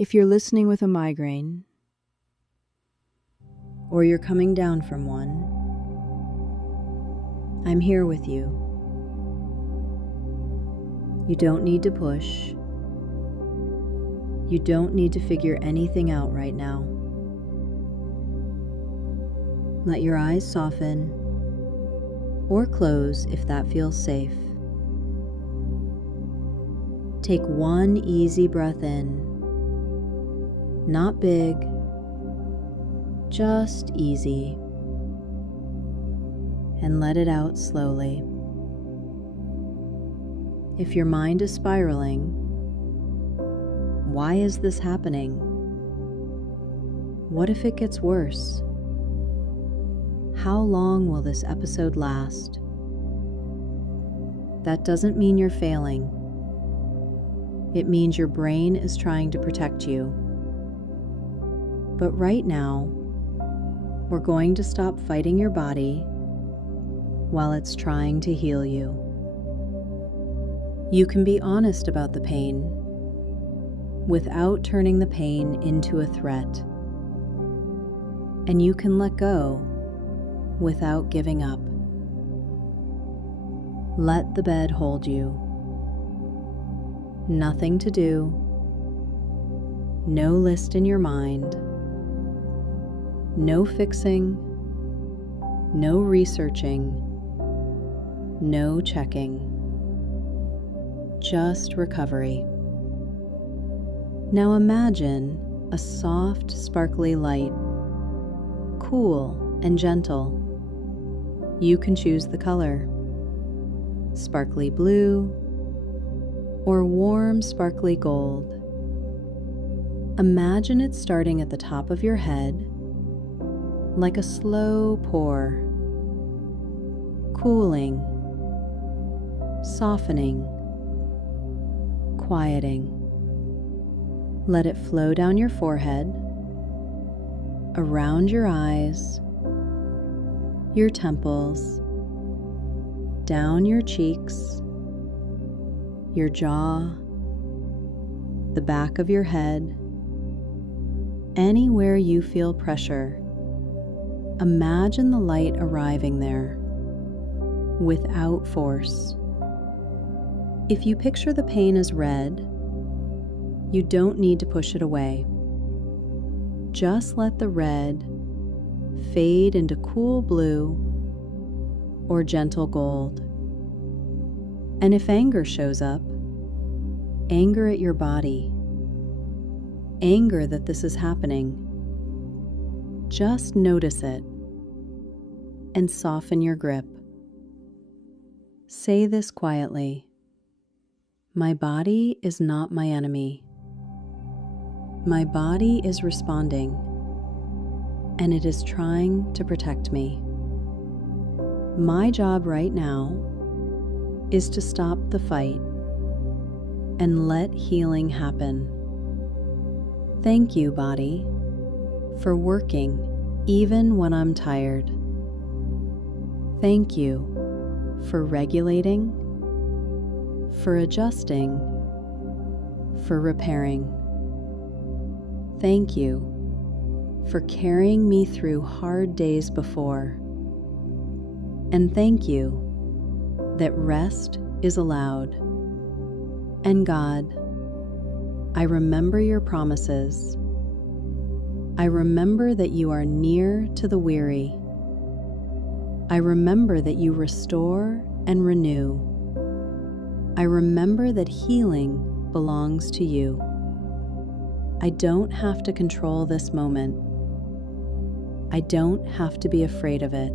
If you're listening with a migraine, or you're coming down from one, I'm here with you. You don't need to push. You don't need to figure anything out right now. Let your eyes soften or close if that feels safe. Take one easy breath in. Not big, just easy. And let it out slowly. If your mind is spiraling, why is this happening? What if it gets worse? How long will this episode last? That doesn't mean you're failing. It means your brain is trying to protect you. But right now, we're going to stop fighting your body while it's trying to heal you. You can be honest about the pain without turning the pain into a threat. And you can let go without giving up. Let the bed hold you. Nothing to do. No list in your mind. No fixing. No researching. No checking. Just recovery. Now imagine a soft, sparkly light, cool and gentle. You can choose the color, sparkly blue or warm, sparkly gold. Imagine it starting at the top of your head like a slow pour, cooling, softening, quieting. Let it flow down your forehead, around your eyes, your temples, down your cheeks, your jaw, the back of your head, anywhere you feel pressure. Imagine the light arriving there without force. If you picture the pain as red, you don't need to push it away. Just let the red fade into cool blue or gentle gold. And if anger shows up, anger at your body, anger that this is happening, just notice it and soften your grip. Say this quietly: my body is not my enemy. My body is responding, and it is trying to protect me. My job right now is to stop the fight and let healing happen. Thank you, body, for working even when I'm tired. Thank you for regulating, for adjusting, for repairing. Thank you for carrying me through hard days before. And thank you that rest is allowed. And God, I remember your promises. I remember that you are near to the weary. I remember that you restore and renew. I remember that healing belongs to you. I don't have to control this moment. I don't have to be afraid of it.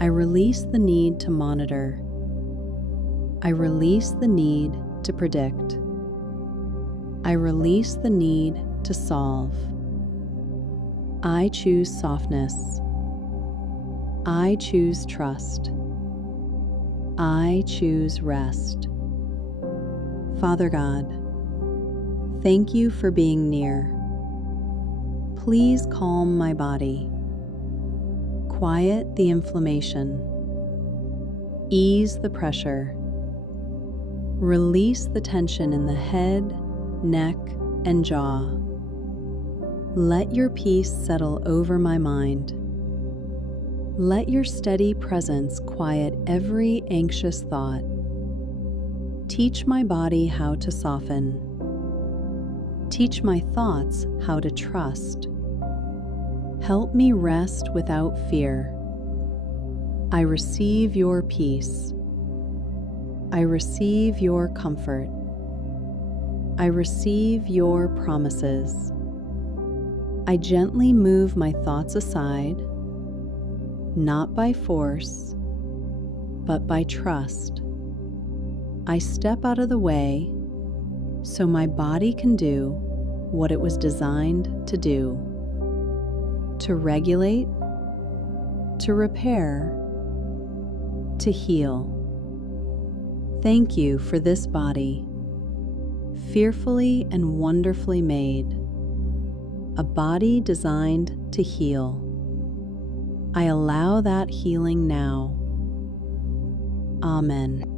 I release the need to monitor. I release the need to predict. I release the need to solve. I choose softness. I choose trust. I choose rest. Father God, thank you for being near. Please calm my body. Quiet the inflammation. Ease the pressure. Release the tension in the head, neck, and jaw. Let your peace settle over my mind. Let your steady presence quiet every anxious thought. Teach my body how to soften. Teach my thoughts how to trust. Help me rest without fear. I receive your peace. I receive your comfort. I receive your promises. I gently move my thoughts aside, not by force, but by trust. I step out of the way so my body can do what it was designed to do: to regulate, to repair, to heal. Thank you for this body, fearfully and wonderfully made, a body designed to heal. I allow that healing now. Amen.